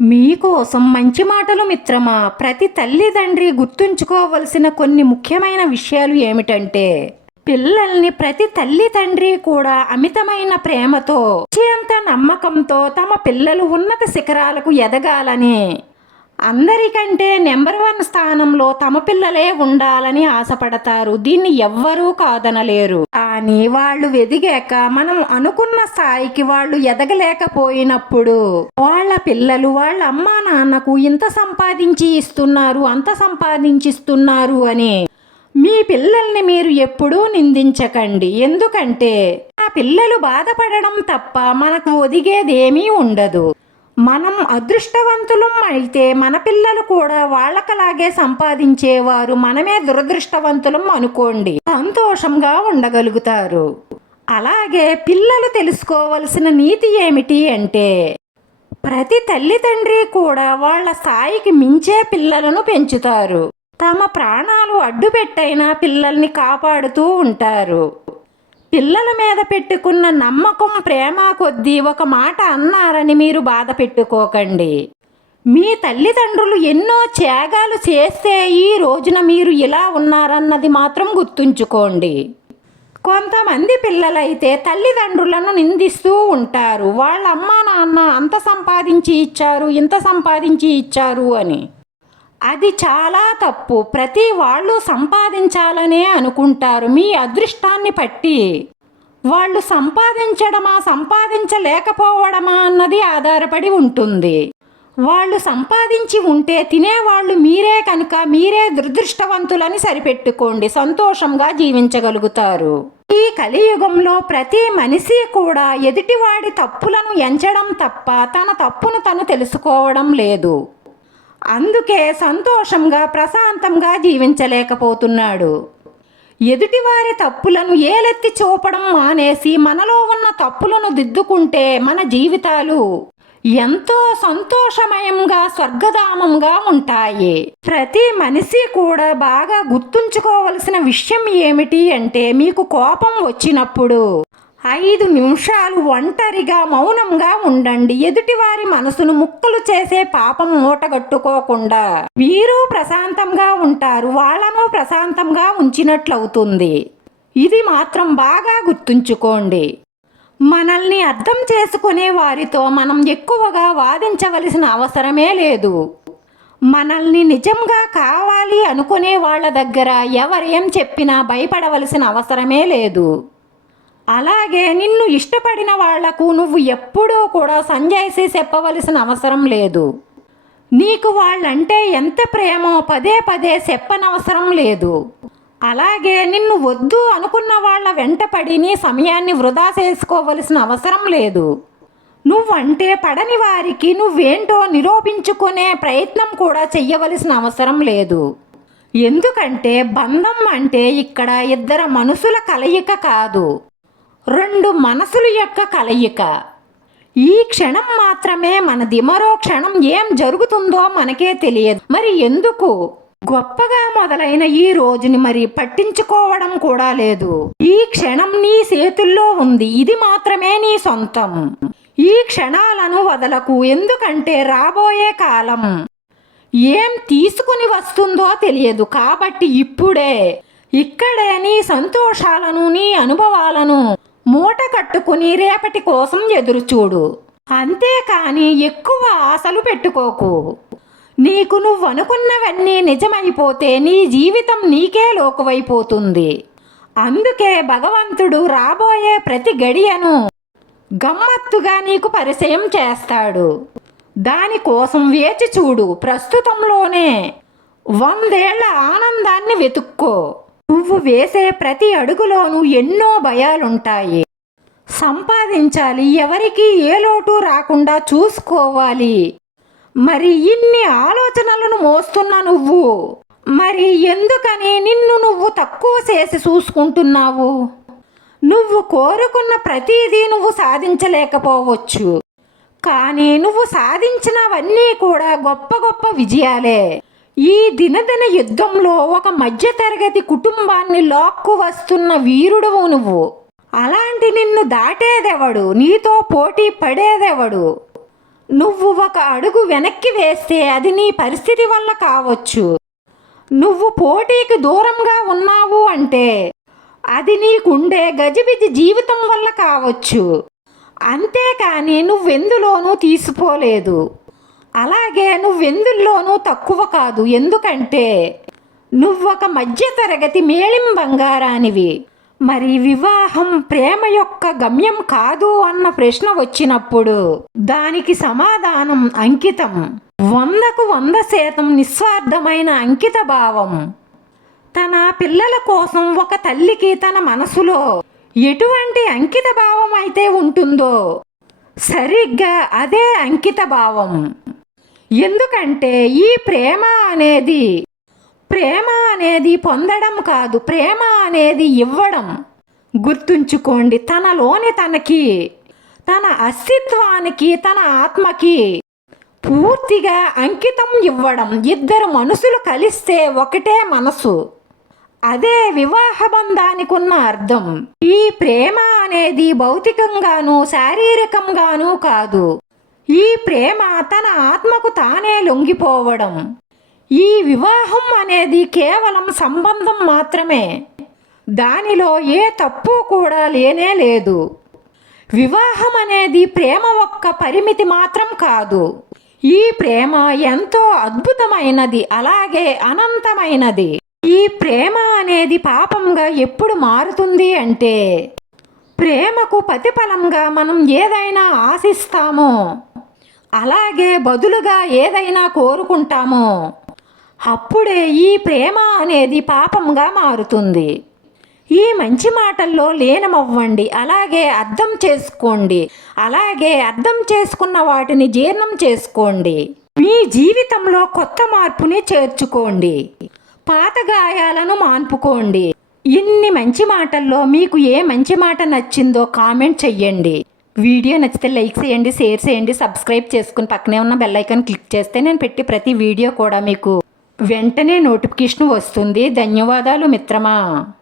మీకోసం మంచి మాటలు మిత్రమా. ప్రతి తల్లిదండ్రి గుర్తుంచుకోవలసిన కొన్ని ముఖ్యమైన విషయాలు ఏమిటంటే పిల్లల్ని ప్రతి తల్లి తండ్రి కూడా అమితమైన ప్రేమతో అత్యంత నమ్మకంతో తమ పిల్లలు ఉన్నత శిఖరాలకు ఎదగాలని అందరికంటే నెంబర్ వన్ స్థానంలో తమ పిల్లలే ఉండాలని ఆశపడతారు. దీన్ని ఎవ్వరూ కాదనలేరు. కానీ వాళ్ళు ఎదిగాక మనం అనుకున్న స్థాయికి వాళ్ళు ఎదగలేకపోయినప్పుడు వాళ్ళ పిల్లలు వాళ్ళ అమ్మా నాన్నకు ఇంత సంపాదించి ఇస్తున్నారు అంత సంపాదించిస్తున్నారు అని మీ పిల్లల్ని మీరు ఎప్పుడూ నిందించకండి. ఎందుకంటే ఆ పిల్లలు బాధపడడం తప్ప మనకు ఒదిగేదేమీ ఉండదు. మనం అదృష్టవంతులం అయితే మన పిల్లలు కూడా వాళ్ళకలాగే సంపాదించేవారు మనమే దురదృష్టవంతులం అనుకోండి. సంతోషంగా ఉండగలుగుతారు. అలాగే పిల్లలు తెలుసుకోవలసిన నీతి ఏమిటి అంటే ప్రతి తల్లిదండ్రి కూడా వాళ్ళ స్థాయికి మించే పిల్లలను పెంచుతారు. తమ ప్రాణాలు అడ్డుపెట్టైనా పిల్లల్ని కాపాడుతూ ఉంటారు. పిల్లల మీద పెట్టుకున్న నమ్మకం ప్రేమ కొద్దీ ఒక మాట అన్నారని మీరు బాధ పెట్టుకోకండి. మీ తల్లిదండ్రులు ఎన్నో త్యాగాలు చేస్తే ఈ రోజున మీరు ఇలా ఉన్నారన్నది మాత్రం గుర్తుంచుకోండి. కొంతమంది పిల్లలైతే తల్లిదండ్రులను నిందిస్తూ ఉంటారు. వాళ్ళ అమ్మా నాన్న అంత సంపాదించి ఇచ్చారు ఇంత సంపాదించి ఇచ్చారు అని. అది చాలా తప్పు. ప్రతి వాళ్ళు సంపాదించాలనే అనుకుంటారు. మీ అదృష్టాన్ని పట్టి వాళ్ళు సంపాదించడమా సంపాదించలేకపోవడమా అన్నది ఆధారపడి ఉంటుంది. వాళ్ళు సంపాదించి ఉంటే తినేవాళ్ళు మీరే కనుక మీరే దురదృష్టవంతులని సరిపెట్టుకోండి. సంతోషంగా జీవించగలుగుతారు. ఈ కలియుగంలో ప్రతి మనిషి కూడా ఎదుటివాడి తప్పులను ఎంచడం తప్ప తన తప్పును తను తెలుసుకోవడం లేదు. అందుకే సంతోషంగా ప్రశాంతంగా జీవించలేకపోతున్నాడు. ఎదుటివారి తప్పులను ఏలెత్తి చూపడం మానేసి మనలో ఉన్న తప్పులను దిద్దుకుంటే మన జీవితాలు ఎంతో సంతోషమయంగా స్వర్గధామంగా ఉంటాయి. ప్రతి మనిషి కూడా బాగా గుర్తుంచుకోవలసిన విషయం ఏమిటి అంటే మీకు కోపం వచ్చినప్పుడు ఐదు నిమిషాలు ఒంటరిగా మౌనంగా ఉండండి. ఎదుటివారి మనసును ముక్కలు చేసే పాపం మూటగట్టుకోకుండా. వీరు ప్రశాంతంగా ఉంటారు. వాళ్ళను ప్రశాంతంగా ఉంచినట్లవుతుంది. ఇది మాత్రం బాగా గుర్తుంచుకోండి. మనల్ని అర్థం చేసుకునే వారితో మనం ఎక్కువగా వాదించవలసిన అవసరమే లేదు. మనల్ని నిజంగా కావాలి అనుకునే వాళ్ళ దగ్గర ఎవరేం చెప్పినా భయపడవలసిన అవసరమే లేదు. అలాగే నిన్ను ఇష్టపడిన వాళ్ళకు నువ్వు ఎప్పుడూ కూడా సంజాయిసి చెప్పవలసిన అవసరం లేదు. నీకు వాళ్ళంటే ఎంత ప్రేమో పదే పదే చెప్పనవసరం లేదు. అలాగే నిన్ను వద్దు అనుకున్న వాళ్ళ వెంటపడి నీ సమయాన్ని వృధా చేసుకోవలసిన అవసరం లేదు. నువ్వంటే పడని వారికి నువ్వేంటో నిరూపించుకునే ప్రయత్నం కూడా చెయ్యవలసిన అవసరం లేదు. ఎందుకంటే బంధం అంటే ఇక్కడ ఇద్దరు మనుషుల కలయిక కాదు. రెండు మనసుల యొక్క కలయిక. ఈ క్షణం మాత్రమే మనది. మరో క్షణం ఏం జరుగుతుందో మనకే తెలియదు. మరి ఎందుకు? గొప్పగా మొదలైన ఈ రోజుని మరి పట్టించుకోవడం కూడా లేదు. ఈ క్షణం నీ చేతుల్లో ఉంది. ఇది మాత్రమే నీ సొంతం. ఈ క్షణాలను వదలకు. ఎందుకంటే రాబోయే కాలం ఏం తీసుకుని వస్తుందో తెలియదు. కాబట్టి ఇప్పుడే ఇక్కడే నీ సంతోషాలను నీ అనుభవాలను పట్టుకుని రేపటి కోసం ఎదురుచూడు అంతేకాని ఎక్కువ ఆశలు పెట్టుకోకు. నీకు నువ్వు అనుకున్నవన్నీ నిజమైపోతే నీ జీవితం నీకే లోకువైపోతుంది. అందుకే భగవంతుడు రాబోయే ప్రతి గడియను గమ్మత్తుగా నీకు పరిచయం చేస్తాడు. దానికోసం వేచి చూడు ప్రస్తుతంలోనే. వందేళ్ళ ఆనందాన్ని వెతుక్కో. నువ్వు వేసే ప్రతి అడుగులోనూ ఎన్నో భయాలుంటాయి. సంపాదించాలి. ఎవరికి ఏ లోటు రాకుండా చూసుకోవాలి. మరి ఇన్ని ఆలోచనలను మోస్తున్నా నువ్వు. మరి ఎందుకని నిన్ను నువ్వు తక్కువ చేసి చూసుకుంటున్నావు? నువ్వు కోరుకున్న ప్రతిదీ నువ్వు సాధించలేకపోవచ్చు. కానీ నువ్వు సాధించినవన్నీ కూడా గొప్ప గొప్ప విజయాలే. ఈ దినదిన యుద్ధంలో ఒక మధ్యతరగతి కుటుంబాన్ని లాక్కు వస్తున్న వీరుడవు నువ్వు. అలాంటి నిన్ను దాటేదెవడు? నీతో పోటీ పడేదెవడు? నువ్వు ఒక అడుగు వెనక్కి వేస్తే అది నీ పరిస్థితి వల్ల కావచ్చు. నువ్వు పోటీకి దూరంగా ఉన్నావు అంటే అది నీకుండే గజిబిజి జీవితం వల్ల కావచ్చు. అంతేకాని నువ్వెందులోనూ తీసిపోలేదు. అలాగే నువ్వెందుల్లోనూ తక్కువ కాదు. ఎందుకంటే నువ్వొక మధ్యతరగతి మేళిం బంగారానివి మరి వివాహం ప్రేమ యొక్క గమ్యం కాదు అన్న ప్రశ్న వచ్చినప్పుడు దానికి సమాధానం అంకితం. వందకు వంద శాతం నిస్వార్థమైన అంకిత భావం. తన పిల్లల కోసం ఒక తల్లికి తన మనసులో ఎటువంటి అంకిత భావం అయితే ఉంటుందో సరిగ్గా అదే అంకిత భావం. ఎందుకంటే ఈ ప్రేమ అనేది ప్రేమ అనేది పొందడం కాదు ప్రేమ అనేది ఇవ్వడం. గుర్తుంచుకోండి తనలోని తనకి తన అస్తిత్వానికి తన ఆత్మకి పూర్తిగా అంకితం ఇవ్వడం ఇద్దరు మనసులు కలిస్తే ఒకటే మనసు. అదే వివాహ బంధానికి ఉన్న అర్థం. ఈ ప్రేమ అనేది భౌతికంగాను శారీరకంగాను కాదు. ఈ ప్రేమ తన ఆత్మకు తానే లొంగిపోవడం. ఈ వివాహం అనేది కేవలం సంబంధం మాత్రమే. దానిలో ఏ తప్పు కూడా లేనే లేదు. వివాహం అనేది ప్రేమ ఒక్క పరిమితి మాత్రం కాదు. ఈ ప్రేమ ఎంతో అద్భుతమైనది అలాగే అనంతమైనది. ఈ ప్రేమ అనేది పాపంగా ఎప్పుడు మారుతుంది అంటే ప్రేమకు ప్రతిఫలంగా మనం ఏదైనా ఆశిస్తామో అలాగే బదులుగా ఏదైనా కోరుకుంటామో అప్పుడే ఈ ప్రేమ అనేది పాపంగా మారుతుంది. ఈ మంచి మాటల్లో లీనమవ్వండి. అలాగే అర్థం చేసుకోండి. అలాగే అర్థం చేసుకున్న వాటిని జీర్ణం చేసుకోండి. మీ జీవితంలో కొత్త మార్పుని చేర్చుకోండి. పాత గాయాలను మాన్పుకోండి. ఇన్ని మంచి మాటల్లో మీకు ఏ మంచి మాట నచ్చిందో కామెంట్ చెయ్యండి. వీడియో నచ్చితే లైక్ చేయండి షేర్ చేయండి సబ్స్క్రైబ్ చేసుకుని పక్కనే ఉన్న బెల్ ఐకాన్ క్లిక్ చేస్తే నేను పెట్టి ప్రతి వీడియో కూడా మీకు వెంటనే నోటిఫికేషన్ వస్తుంది. ధన్యవాదాలు మిత్రమా.